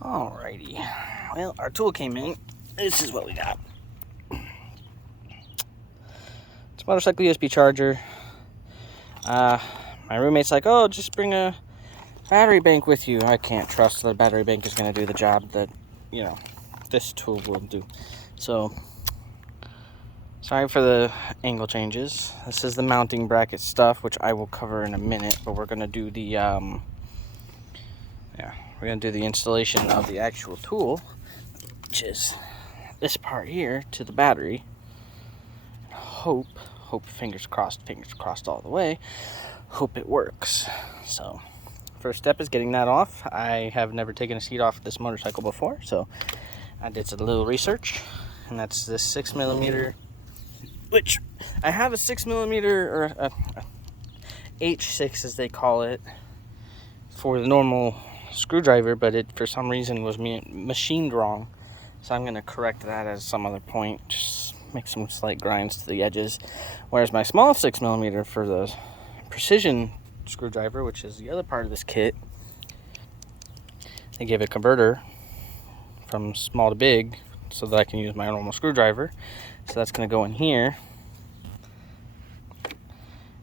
Alrighty. Well, our tool came in. This is what we got. It's a motorcycle USB charger. My roommate's like, oh, just bring a battery bank with you. I can't trust that a battery bank is going to do the job that, this tool will do. So, sorry for the angle changes. This is the mounting bracket stuff, which I will cover in a minute, but we're going to do the, we're going to do the installation of the actual tool, which is this part here to the battery. Hope, fingers crossed all the way, hope it works. So, first step is getting that off. I have never taken a seat off this motorcycle before, so I did a little research, and that's this 6mm, which I have a 6mm, or a H6 as they call it, for the normal screwdriver, but it for some reason was machined wrong. So I'm going to correct that at some other point, just make some slight grinds to the edges. Whereas my small 6mm for the precision screwdriver, which is the other part of this kit, they gave a converter from small to big so that I can use my normal screwdriver. So that's going to go in here.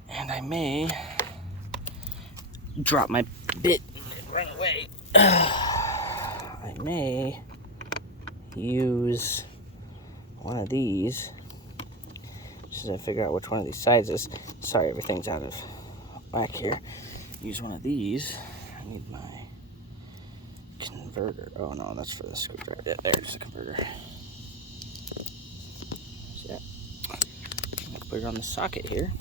And I may drop my bit and run away. I may use one of these just as I figure out which one of these sides is. Sorry, everything's out of whack here. Use one of these. I need my converter. Oh no, that's for the screwdriver. Yeah, there's the converter. See that? I'm gonna put it on the socket here.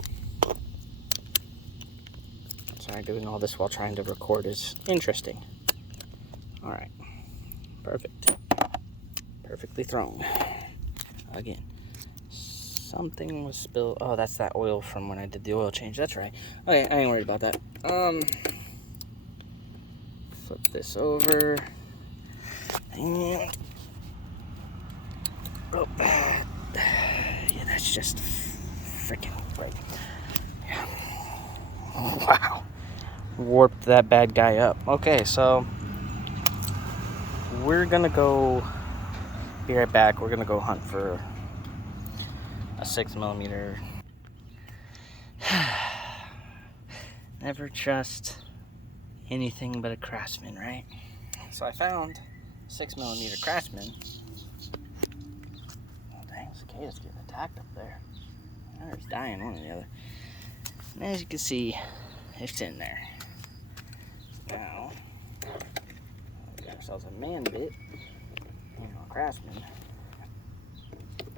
Sorry, doing all this while trying to record is interesting. Alright. Perfect. Perfectly thrown. Again. Something was spilled. Oh, that's that oil from when I did the oil change. That's right. Okay, I ain't worried about that. Flip this over. And oh, yeah, that's just freaking right. Yeah. Wow. Warped that bad guy up. Okay, so we're gonna go be right back. We're gonna go hunt for a 6mm. Never trust anything but a Craftsman, right? So I found 6mm Craftsman. Oh dang, cicada's getting attacked up there. It's dying, one or the other. And as you can see, it's in there. Now, we got ourselves a man bit. A Craftsman.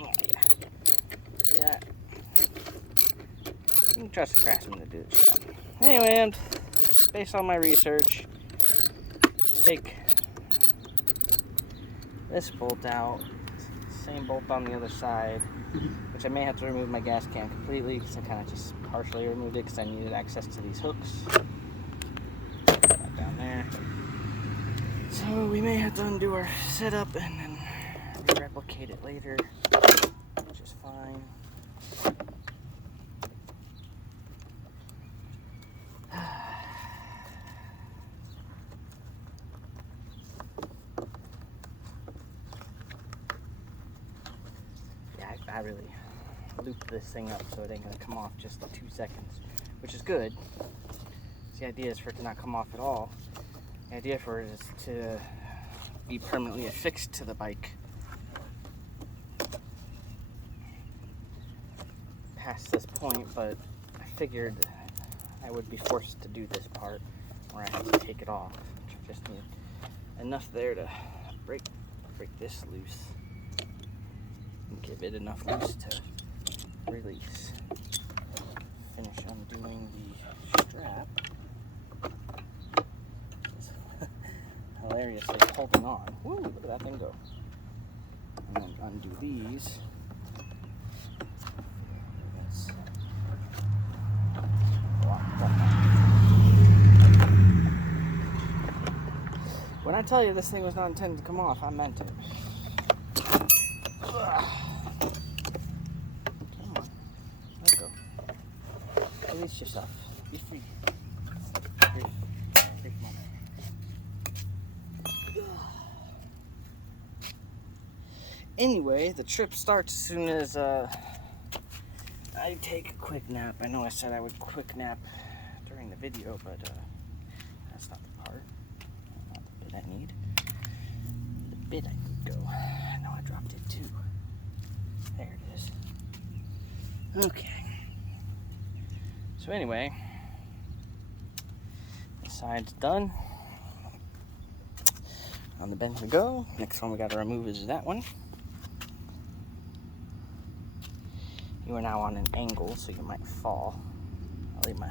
Oh yeah. See that? You can trust the Craftsman to do the job. Anyway, based on my research, take this bolt out, same bolt on the other side, which I may have to remove my gas can completely because I kind of just partially removed it because I needed access to these hooks. Right down there. So we may have to undo our setup and then replicate it later, which is fine. I really looped this thing up so it ain't gonna come off just in 2 seconds, which is good. The idea is for it to not come off at all. The idea for it is to be permanently affixed to the bike past this point, but I figured I would be forced to do this part where I have to take it off. Just need enough there to break this loose. Give it enough loose to release. Finish undoing the strap. It's hilariously holding on. Woo, look at that thing go. And then undo these. When I tell you this thing was not intended to come off, I meant it. Ugh. Release yourself. Be free. Free moment. Anyway, the trip starts as soon as I take a quick nap. I know I said I would quick nap during the video, but that's not the part. Not the bit I need. The bit I need go. No, I dropped it too. There it is. Okay. So anyway, this side's done. On the bench we go. Next one we got to remove is that one. You are now on an angle, so you might fall. I'll leave my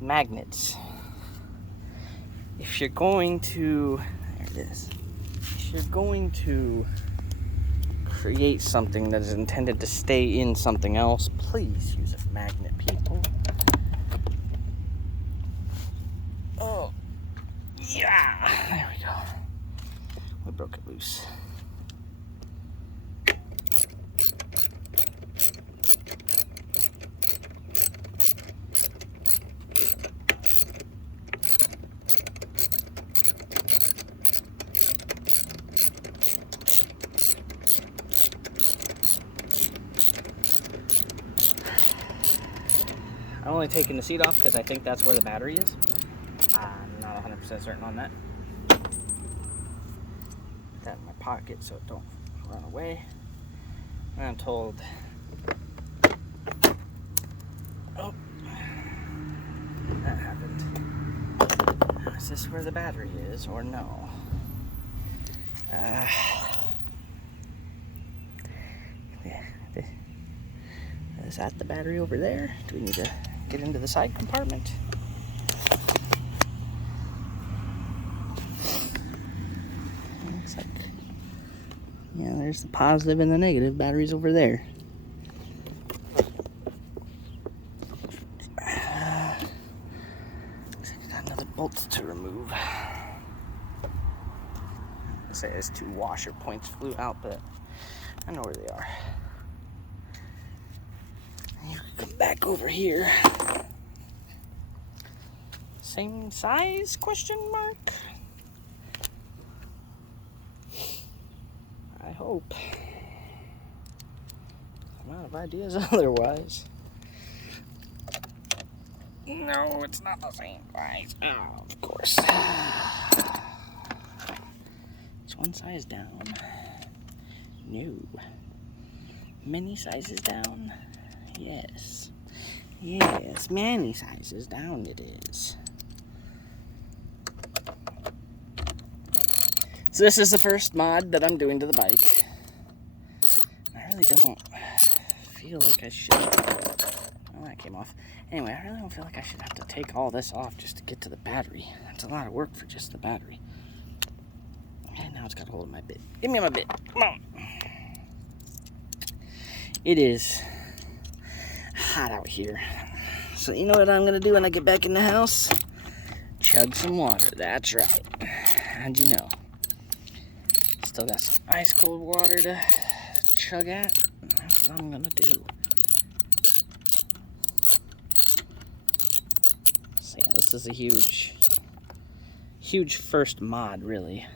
magnets. If you're going to, there it is. If you're going to create something that is intended to stay in something else, please use a magnet, people. Oh, yeah, there we go. We broke it loose. I'm only taking the seat off because I think that's where the battery is. I'm not 100% certain on that. Put that in my pocket so it don't run away. And I'm told, oh, that happened. Is this where the battery is or no? Is that the battery over there? Do we need to get into the side compartment? Looks like, yeah, there's the positive and the negative batteries over there. Looks like I got another bolt to remove. I'll say there's 2 washer points flew out, but I know where they are. You can come back over here. Same size, question mark? I hope. I'm out of ideas otherwise. No, it's not the same size. Oh, of course. It's one size down. No. Many sizes down. Yes. Yes, many sizes down it is. So this is the first mod that I'm doing to the bike. I really don't feel like I should... Oh, that came off. Anyway, I really don't feel like I should have to take all this off just to get to the battery. That's a lot of work for just the battery. And now it's got a hold of my bit. Give me my bit. Come on. It is hot out here. So you know what I'm going to do when I get back in the house? Chug some water. That's right. How'd you know? Still got some ice cold water to chug at. That's what I'm going to do. So yeah, this is a huge first mod, really.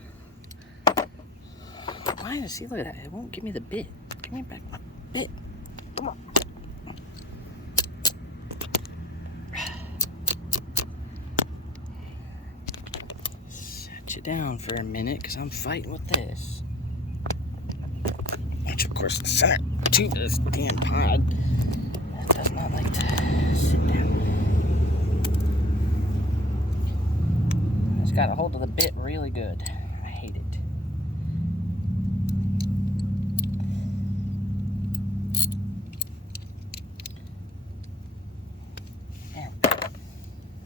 Why does he look at that? It won't give me the bit. Give me back my bit. Come on. Set you down for a minute because I'm fighting with this. Which, of course, the center tube of this damn pod does not like to sit down. It's got a hold of the bit really good. I hate it.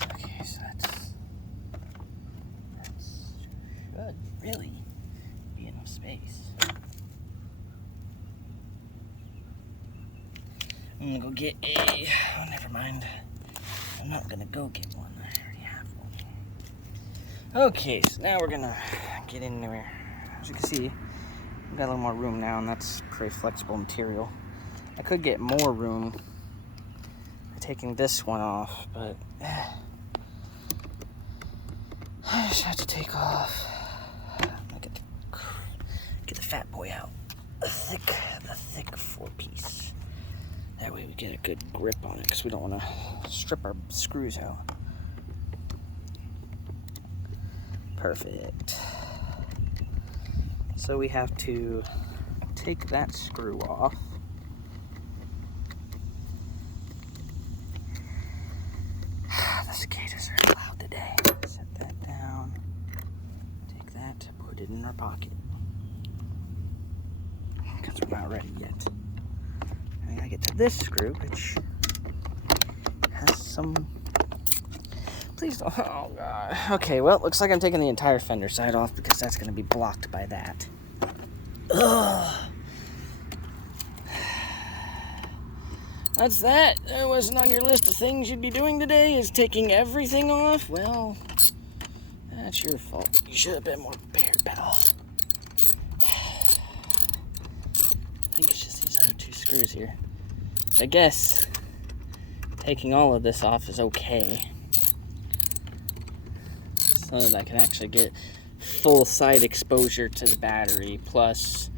Okay, so that's should really be enough space. I'm gonna go get a, oh, never mind. I'm not gonna go get one, I already have one. Okay, so now we're gonna get in there. As you can see, we've got a little more room now, and that's pretty flexible material. I could get more room by taking this one off, but I just have to take off. fat boy out. The thick 4-piece. That way we get a good grip on it, because we don't want to strip our screws out. Perfect. So we have to take that screw off. The cicadas are loud today. Set that down. Take that, put it in our pocket. Because we're not ready yet. I gotta get to this screw, which has some... Please don't... Oh, God. Okay, well, looks like I'm taking the entire fender side off because that's gonna be blocked by that. Ugh. That's that. That wasn't on your list of things you'd be doing today, is taking everything off? Well, that's your fault. You should have been more prepared, pal. I think it's just these other 2 screws here. I guess taking all of this off is okay, so that I can actually get full side exposure to the battery, plus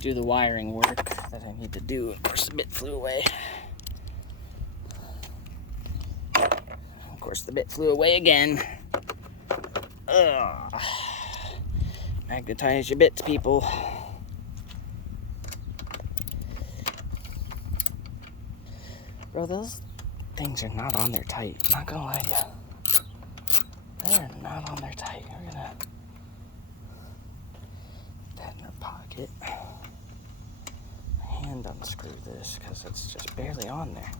do the wiring work that I need to do. Of course, the bit flew away. Of course, the bit flew away again. Ugh. Magnetize your bits, people. Bro, those things are not on there tight. I'm not gonna lie to you. They're not on there tight. We're gonna put that in our pocket. Hand unscrew this because it's just barely on there.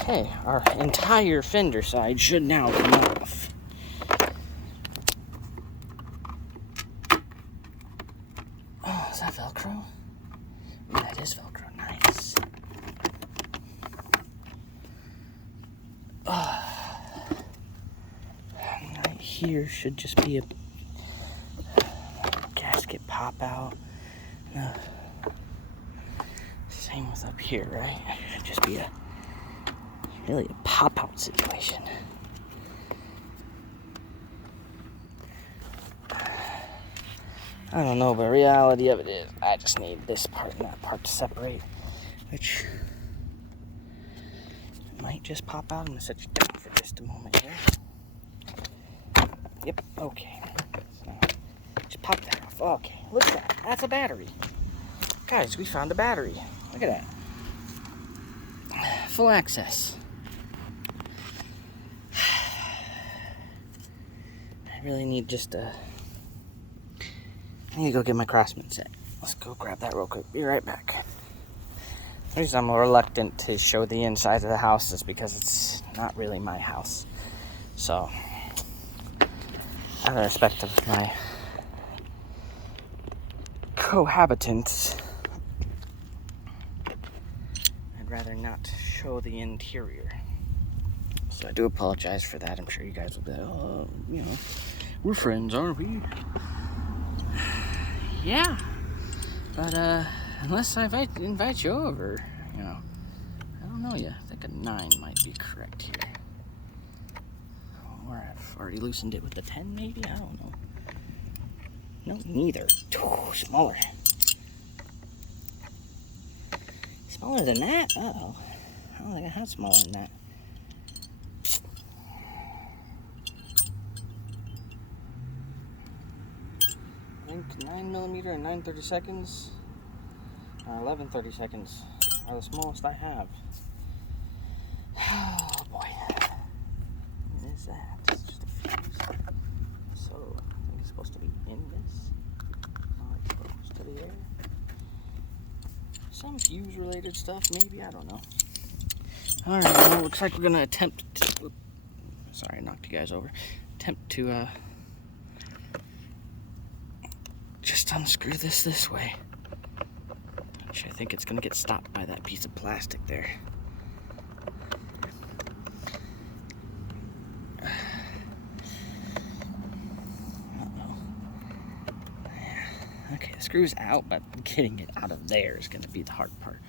Okay, our entire fender side should now come off. Oh, is that Velcro? Yeah, that is Velcro. Nice. Right here should just be a gasket pop out. Same with up here, right? Should just be really a pop out situation. I don't know, but the reality of it is I just need this part and that part to separate, which might just pop out. I'm gonna set you down for just a moment here. Yep, okay. So, just pop that off. Okay, look at that. That's a battery. Guys, we found a battery. Look at that. Full access. I really need just a... I need to go get my Craftsman set. Let's go grab that real quick. Be right back. The reason I'm reluctant to show the inside of the house is because it's not really my house. So, out of respect of my cohabitants, I'd rather not show the interior. So I do apologize for that. I'm sure you guys will be like, oh, you know, we're friends, aren't we? Yeah, but unless I invite you over, you know, I don't know yet. I think a 9 might be correct here. Or I've already loosened it with the 10 maybe, I don't know. No, neither. Oh, smaller. Smaller than that? Uh-oh. I don't think I have smaller than that. I think 9mm and 9/32, or 11/32 are the smallest I have. Oh boy. What is that? It's just a fuse. So, I think it's supposed to be in this. Not exposed to the air. Some fuse related stuff, maybe, I don't know. Alright, well, looks like we're gonna attempt to... Sorry, I knocked you guys over. Attempt to, just unscrew this way. Which I think it's gonna get stopped by that piece of plastic there. Okay, the screw's out, but getting it out of there is gonna be the hard part.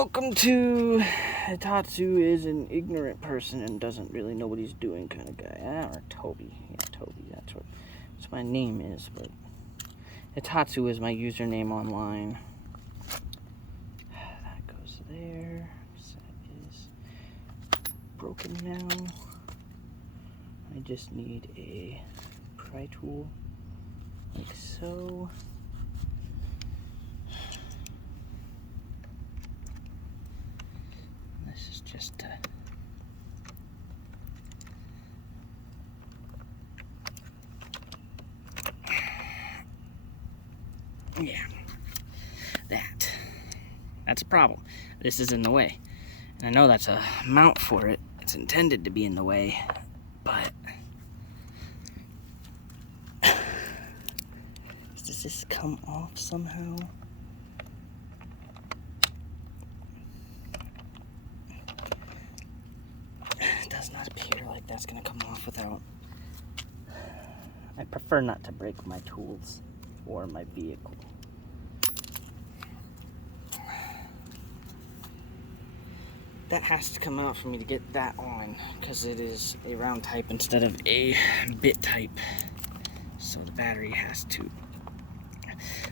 Welcome to Hitatsu is an ignorant person and doesn't really know what he's doing kind of guy. Or Toby. Yeah, Toby. That's what my name is. But Hitatsu is my username online. That goes there. That is broken now. I just need a pry tool like so. This is just yeah, that's a problem. This is in the way, and I know that's a mount for it. It's intended to be in the way, but does this come off somehow? It does not appear like that's gonna come off without. I prefer not to break my tools or my vehicle. That has to come out for me to get that on, because it is a round type instead of a bit type. So the battery has to.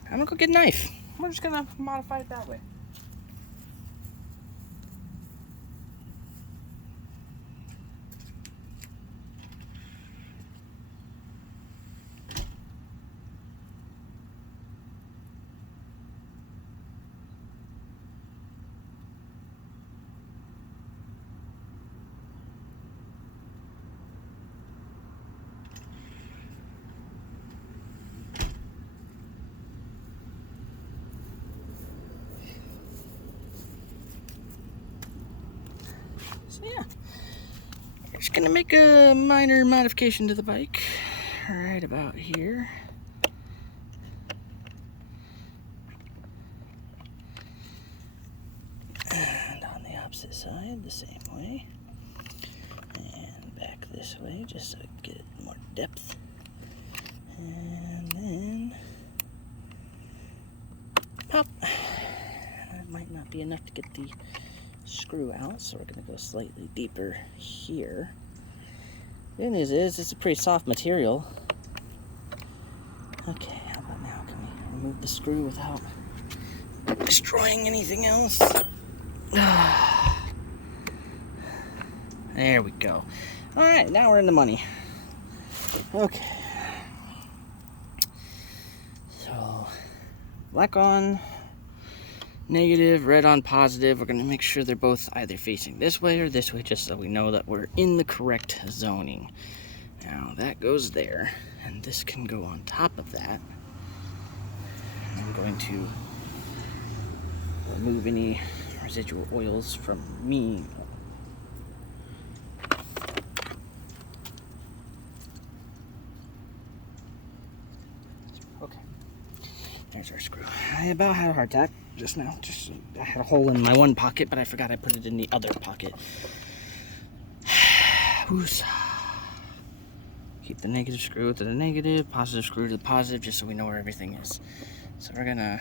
I'm gonna go get a knife. We're just gonna modify it that way. So yeah, we're just gonna make a minor modification to the bike right about here. And on the opposite side, the same way. And back this way, just so I can get more depth. And then pop. That might not be enough to get the screw out, so we're going to go slightly deeper here. Good news is it's a pretty soft material. Okay, how about now? Can we remove the screw without destroying anything else? There we go. Alright, now we're in the money. Okay. So, black on negative, red on positive. We're going to make sure they're both either facing this way or this way, just so we know that we're in the correct zoning. Now, that goes there, and this can go on top of that. I'm going to remove any residual oils from me. Okay, there's our screw. I about had a heart attack just now. I had a hole in my one pocket, but I forgot I put it in the other pocket. Keep the negative screw to the negative, positive screw to the positive, just so we know where everything is. So we're gonna,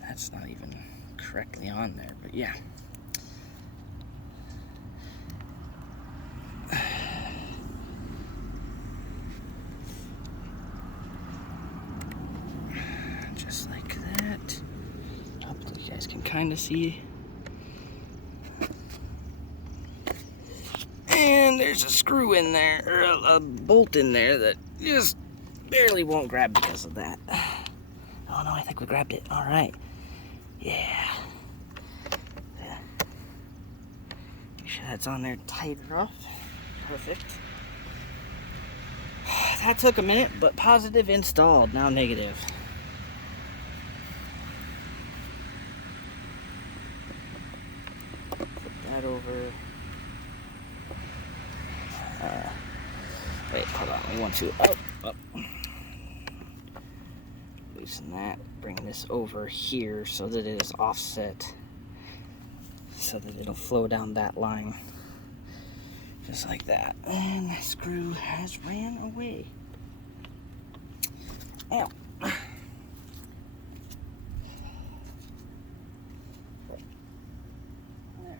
that's not even correctly on there, but yeah. Just like that. Hopefully you guys can kind of see. And there's a screw in there, or a bolt in there that just barely won't grab because of that. Oh no, I think we grabbed it. All right. Yeah. Make sure that's on there tight enough. Perfect. That took a minute, but positive installed, now negative. Flip that over. Wait, hold on, we want to up. Loosen that, bring this over here so that it is offset, so that it'll flow down that line. Just like that. And the screw has ran away. Ow.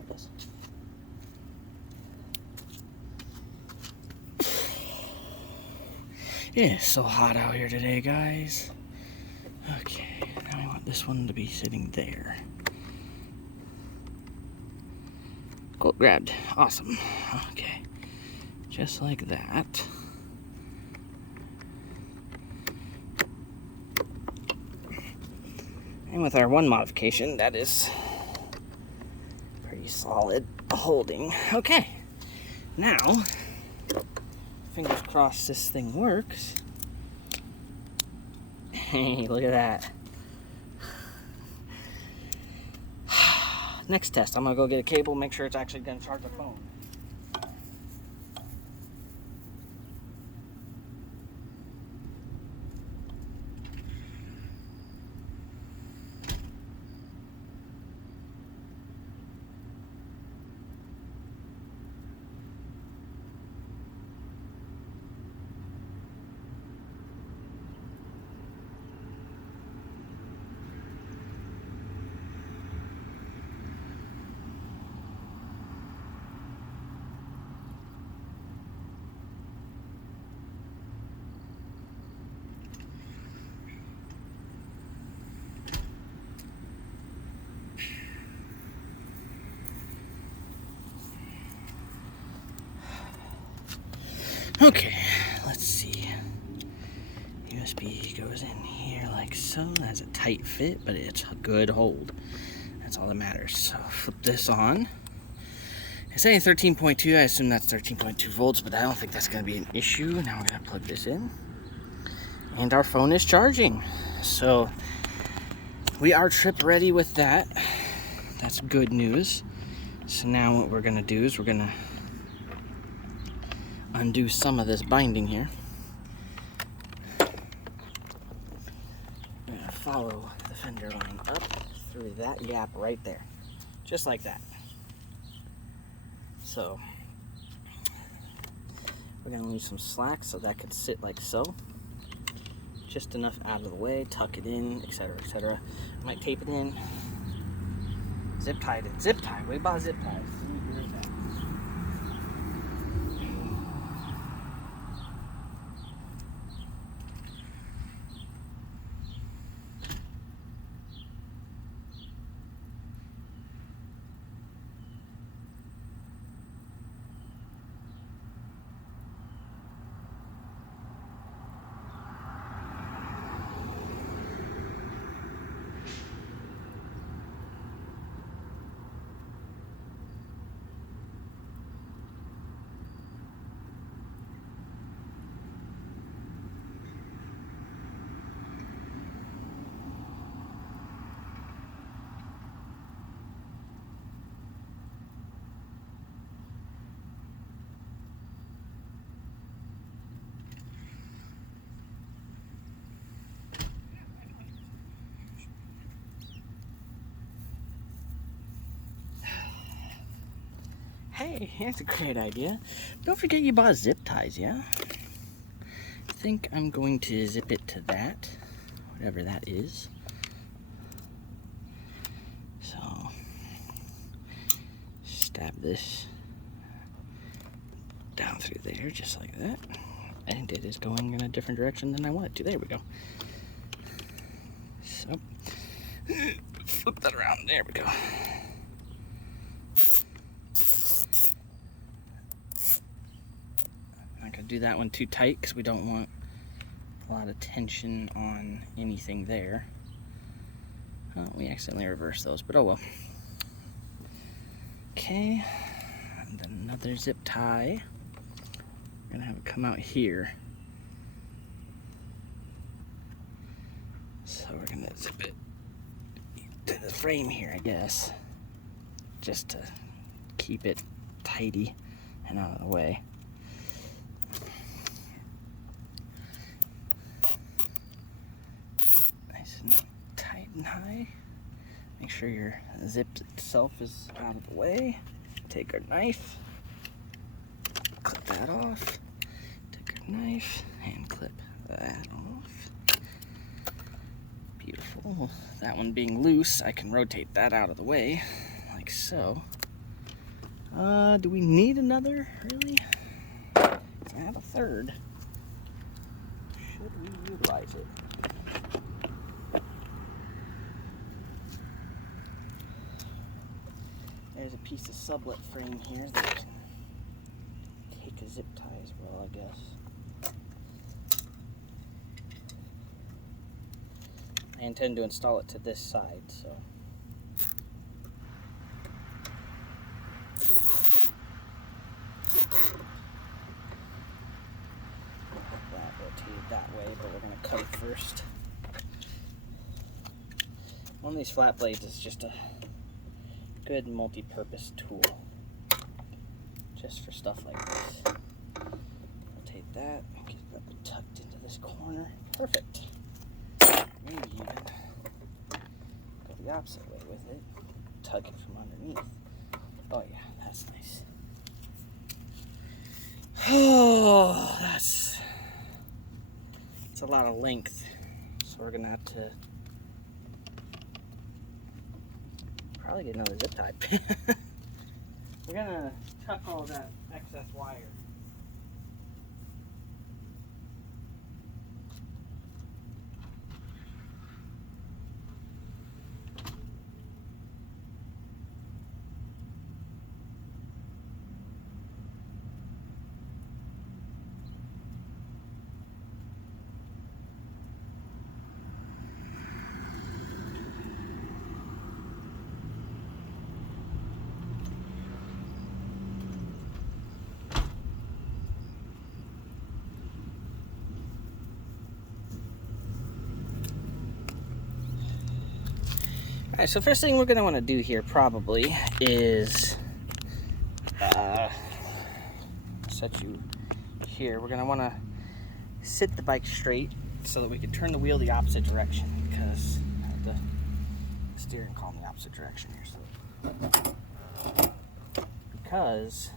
like this. It is so hot out here today, guys. Okay, now I want this one to be sitting there. Cool, grabbed. Awesome. Okay, just like that. And with our one modification, that is pretty solid holding. Okay, now, fingers crossed this thing works. Hey, look at that. Next test, I'm gonna go get a cable, make sure it's actually gonna charge the phone. Okay, let's see. USB goes in here like so. That's a tight fit, but it's a good hold. That's all that matters. So flip this on. It's saying 13.2. I assume that's 13.2 volts, but I don't think that's going to be an issue. Now we're going to plug this in. And our phone is charging. So we are trip ready with that. That's good news. So now what we're going to do is we're going to undo some of this binding here. We're going to follow the fender line up through that gap right there. Just like that. So we're going to leave some slack so that could sit like so. Just enough out of the way, tuck it in, etc., etc. Might tape it in. Zip tied it. Zip tie. We bought zip ties. Hey, here's a great idea. Don't forget you bought zip ties, yeah? I think I'm going to zip it to that, whatever that is. So, stab this down through there, just like that. And it is going in a different direction than I want it to. There we go. So, flip that around. There we go. Not gonna do that one too tight because we don't want a lot of tension on anything there. Oh, we accidentally reversed those, but oh well. Okay, and then another zip tie. We're gonna have it come out here. So we're gonna zip it to the frame here, I guess, just to keep it tidy and out of the way. Nice and tight and high. Make sure your zip itself is out of the way. Take our knife, clip that off. Take our knife and clip that off. Beautiful. That one being loose, I can rotate that out of the way, like so. Do we need another, really? I have a third. Should we utilize it? There's a piece of sublet frame here that can take a zip tie as well, I guess. I intend to install it to this side, so. That rotated that way, but we're going to cut it first. One of these flat blades is just a good multi-purpose tool, just for stuff like this. Rotate that, get that tucked into this corner. Perfect. Maybe even go the opposite way with it. Tug it from underneath. Oh yeah, that's nice. Oh, that's a lot of length. So we're gonna have to probably get another zip tie. We're gonna tuck all that excess wire. Alright, so first thing we're going to want to do here probably is set you here. We're going to want to sit the bike straight so that we can turn the wheel the opposite direction, because I have the steering column the opposite direction here. So, because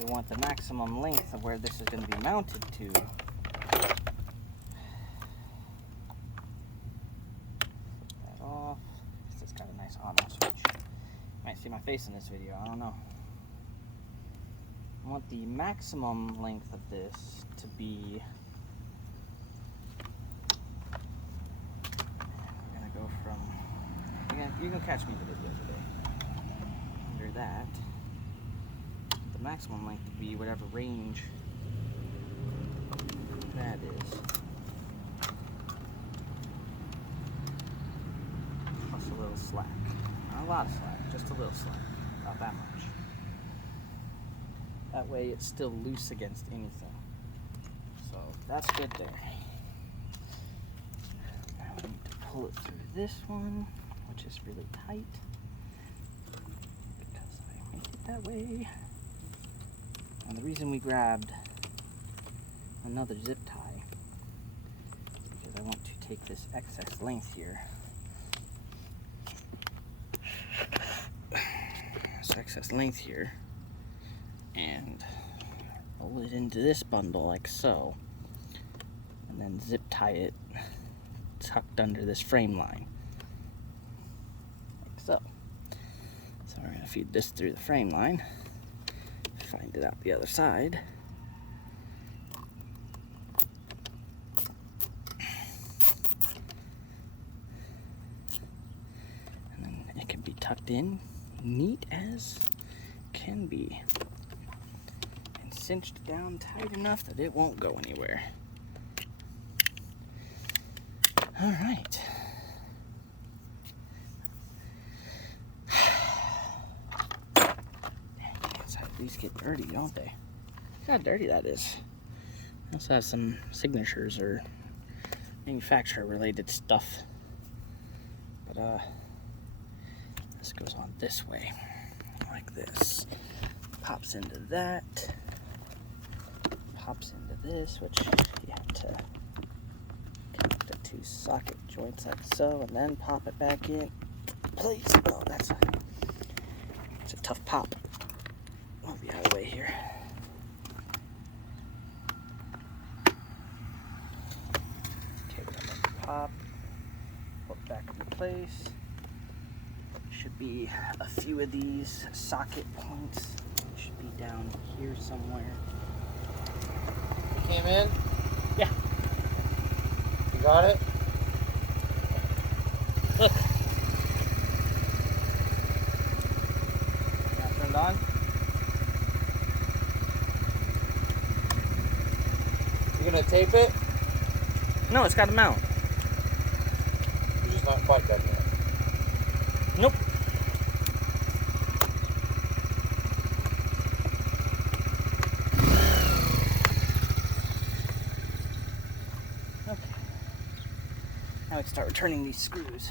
we want the maximum length of where this is going to be mounted to. See my face in this video, I don't know. I want the maximum length of this to be, we're gonna go from, you can catch me in the video today, under that, the maximum length to be whatever range that is, plus a little slack, not a lot of slack. Just a little slack, not that much. That way it's still loose against anything. So that's good there. Now we need to pull it through this one, which is really tight, because I make it that way. And the reason we grabbed another zip tie is because I want to take this excess length here, excess length here, and roll it into this bundle like so, and then zip tie it tucked under this frame line like so. So we're going to feed this through the frame line, find it out the other side, and then it can be tucked in neat as can be, and cinched down tight enough that it won't go anywhere. All right. These get dirty, don't they? Look how dirty that is. I also have some signatures or manufacturer related stuff, but this goes on this way, like this. Pops into that, pops into this, which you have to connect the two socket joints like so, and then pop it back in place. Oh, that's a tough pop. I'll be out of the way here. Take that pop, put it back into place. Should be a few of these socket points. It should be down here somewhere. You came in? Yeah. You got it? Look. Not turned on? You gonna tape it? No, it's got a mount. You're just not quite done yet. Nope. Okay. Now we can start returning these screws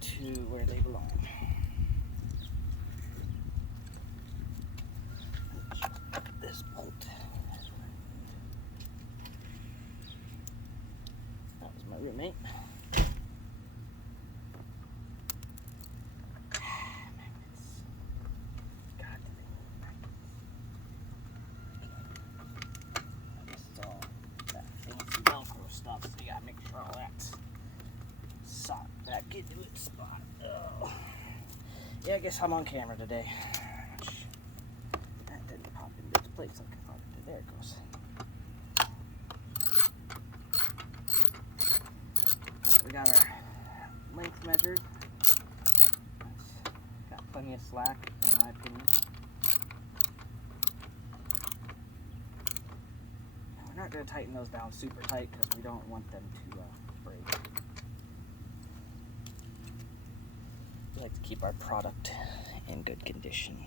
to where they belong. This bolt. That was my roommate. Magnets. God, this is all that fancy Velcro stuff, so you gotta make sure all that's sock back into its spot. Oh. Yeah, I guess I'm on camera today. That didn't pop into its place like I thought it did. There it goes. We got our length measured. Got plenty of slack, in my opinion. We're not going to tighten those down super tight because we don't want them to break. We like to keep our product in good condition.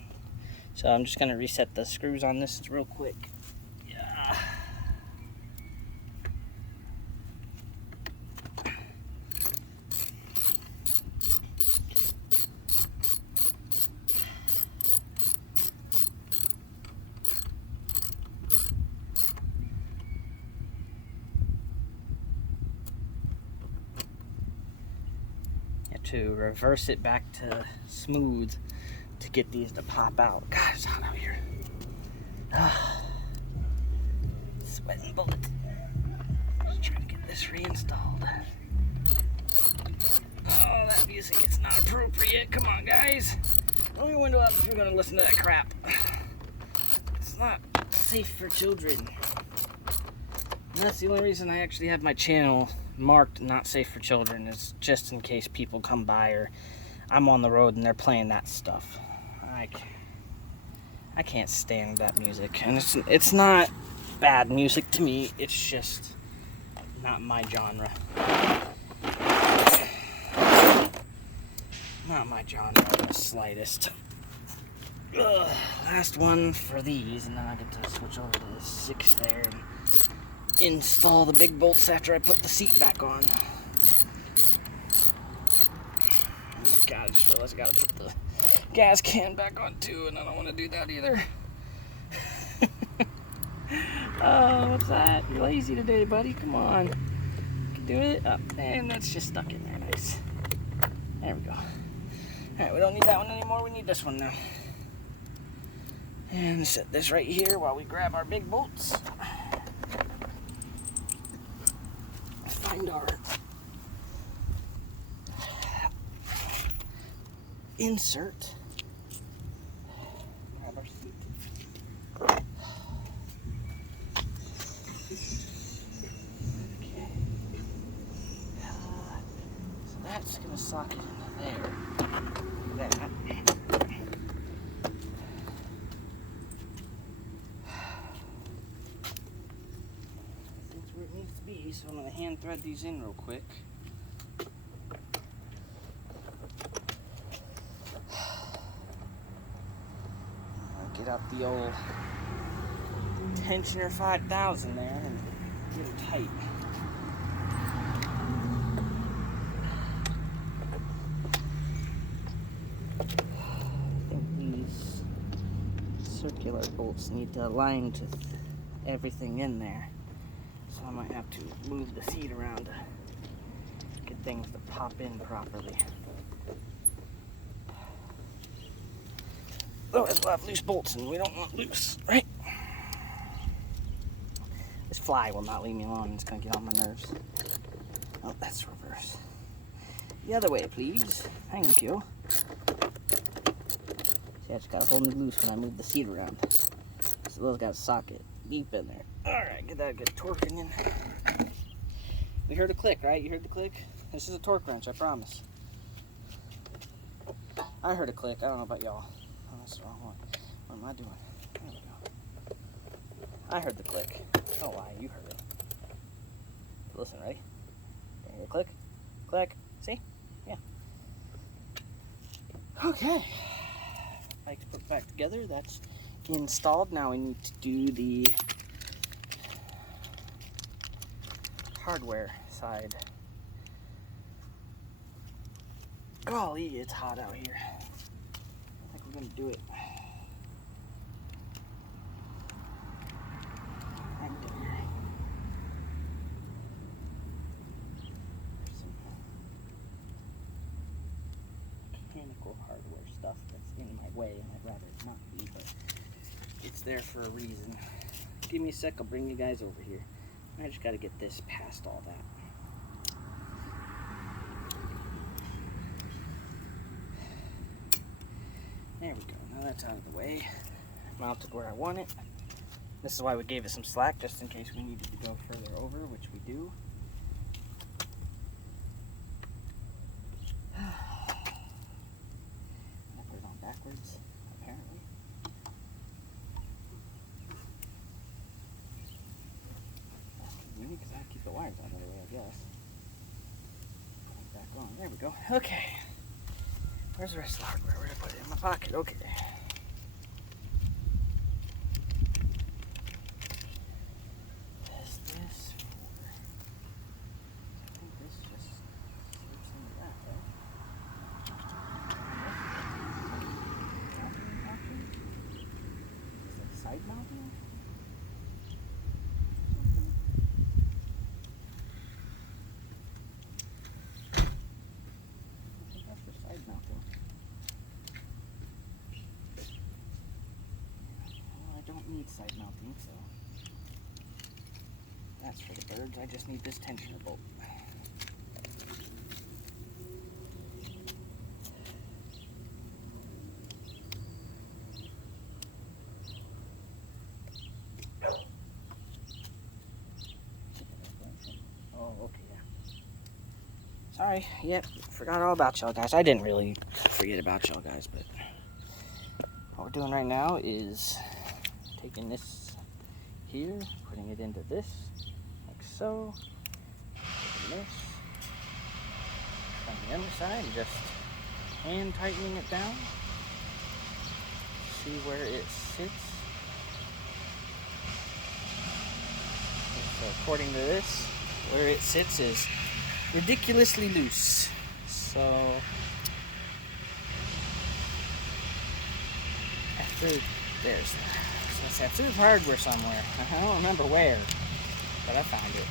So I'm just going to reset the screws on this real quick. Yeah. To reverse it back to smooth to get these to pop out. God, it's hot out here. Sweating bullet. Just trying to get this reinstalled. Oh, that music is not appropriate. Come on, guys. Roll your window up if you're going to listen to that crap. It's not safe for children. And that's the only reason I actually have my channel marked not safe for children, is just in case people come by or I'm on the road and they're playing that stuff. I can't stand that music, and it's not bad music to me, it's just not my genre. Not my genre in the slightest. Ugh, last one for these, and then I get to switch over to the 6 there and install the big bolts after I put the seat back on. Oh God, I just realized I gotta put the gas can back on too, and I don't want to do that either. Oh, what's that? You're lazy today, buddy. Come on. You can do it. Oh, and that's just stuck in there. Nice. There we go. Alright, we don't need that one anymore. We need this one now. And set this right here while we grab our big bolts. Find our insert. Grab our seat. Okay. So that's going to socket into there. That. That's where it needs to be, so I'm going to hand thread these in real quick. Get out the old tensioner 5000 there and get it tight. I think these circular bolts need to align to everything in there, so I might have to move the seat around to get things to pop in properly. Otherwise we'll have loose bolts, and we don't want loose, right? This fly will not leave me alone. It's gonna get on my nerves. Oh, that's reverse. The other way, please. Thank you. See, I just gotta hold me loose when I move the seat around. So those got a socket deep in there. Alright, get that good torquing in. We heard a click, right? You heard the click? This is a torque wrench, I promise. I heard a click. I don't know about y'all. Oh, that's the wrong one. What am I doing? There we go. I heard the click. Oh, why? You heard it. Listen, ready? You hear a click? Click. See? Yeah. Okay. Bike's put back together. That's installed. Now we need to do the hardware side. Golly, it's hot out here. I think we're gonna do it right there. There's some mechanical hardware stuff that's in my way, and I'd rather it not be, but it's there for a reason. Give me a sec, I'll bring you guys over here. I just gotta get this past all that. There we go, now that's out of the way. Mounted where I want it. This is why we gave it some slack, just in case we needed to go further over, which we do. I put it on backwards, apparently. That's convenient because I keep the wires out of the way, I guess. Back on, there we go. Okay. Where's the rest of the hardware? Where did I put it? In my pocket. Okay. This for... I think this just slips into that, right? Mounting option? Is that side mounting? Something. I think that's for side mounting. Well, I don't need side mounting, so that's for the birds. I just need this tensioner bolt. Oh, okay, yeah. Sorry, yep, forgot all about y'all guys. I didn't really forget about y'all guys, but what we're doing right now is taking this here, putting it into this, like so. Taking this from the other side, and just hand tightening it down. See where it sits. So according to this, where it sits is ridiculously loose. So there's that through hardware somewhere. I don't remember where, but I found it.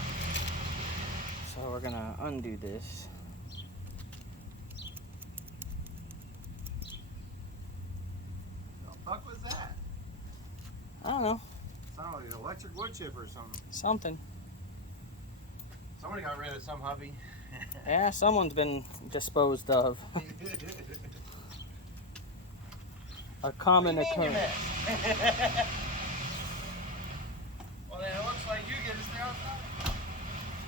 So we're gonna undo this. The fuck was that? I don't know. Sounded like an electric wood chipper or something. Something. Somebody got rid of some hubby. Yeah, someone's been disposed of. A common occurrence. Well, then it looks like you get us there outside.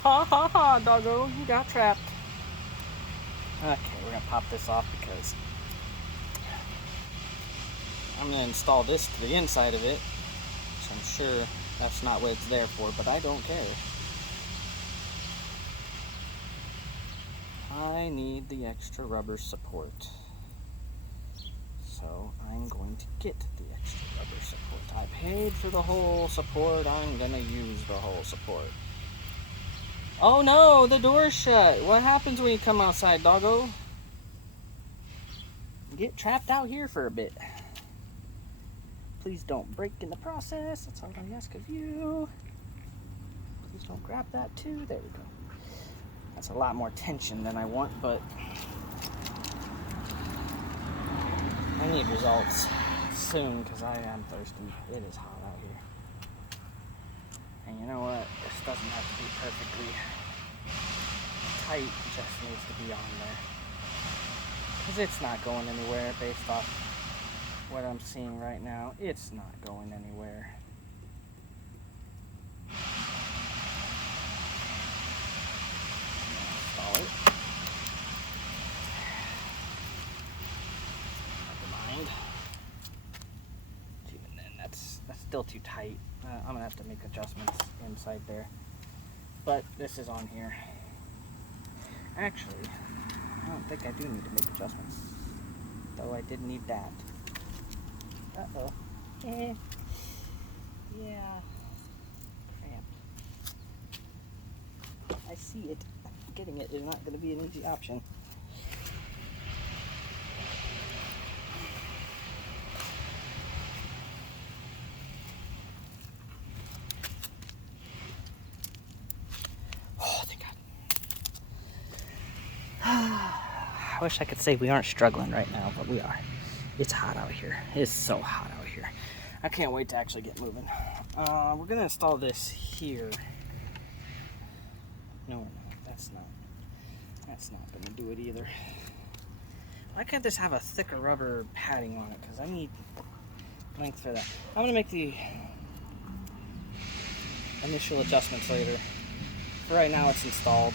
Ha ha ha, doggo, you got trapped. Okay, we're gonna pop this off because I'm gonna install this to the inside of it. So I'm sure that's not what it's there for, but I don't care. I need the extra rubber support. So I'm going to get the extra rubber support. I paid for the whole support. I'm gonna use the whole support. Oh no, the door's shut. What happens when you come outside, doggo? Get trapped out here for a bit. Please don't break in the process. That's all I ask of you. Please don't grab that too. There we go. That's a lot more tension than I want, but I need results soon because I am thirsty. It is hot out here. And you know what? This doesn't have to be perfectly tight. It just needs to be on there. because it's not going anywhere based off what I'm seeing right now. It's not going anywhere. Install it. Never mind. Even then, that's still too tight. I'm gonna have to make adjustments inside there. But this is on here. Actually, I don't think I do need to make adjustments. Though I did need that. Uh-oh. Yeah. Cramped. I see it. Getting it is not going to be an easy option. Oh, thank God. I wish I could say we aren't struggling right now, but we are. It's hot out here. It's so hot out here. I can't wait to actually get moving. We're gonna install this here. No, that's not gonna do it either. Why can't this have a thicker rubber padding on it? Because I need length for that. I'm gonna make the initial adjustments later. For right now, it's installed.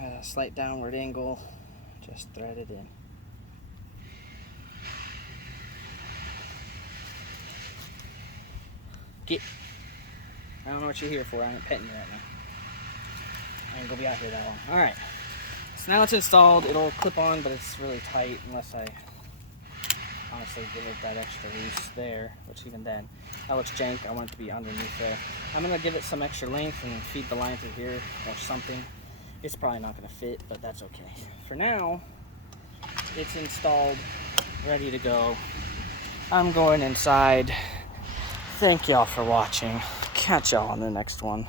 At a slight downward angle, just thread it in. Get. I don't know what you're here for. I ain't petting you right now. I ain't gonna be out here that long. Alright. So now it's installed. It'll clip on, but it's really tight unless I honestly give it that extra loose there, which even then, that looks jank. I want it to be underneath there. I'm gonna give it some extra length and feed the line through here or something. It's probably not gonna fit, but that's okay. For now, it's installed, ready to go. I'm going inside. Thank y'all for watching. Catch y'all on the next one.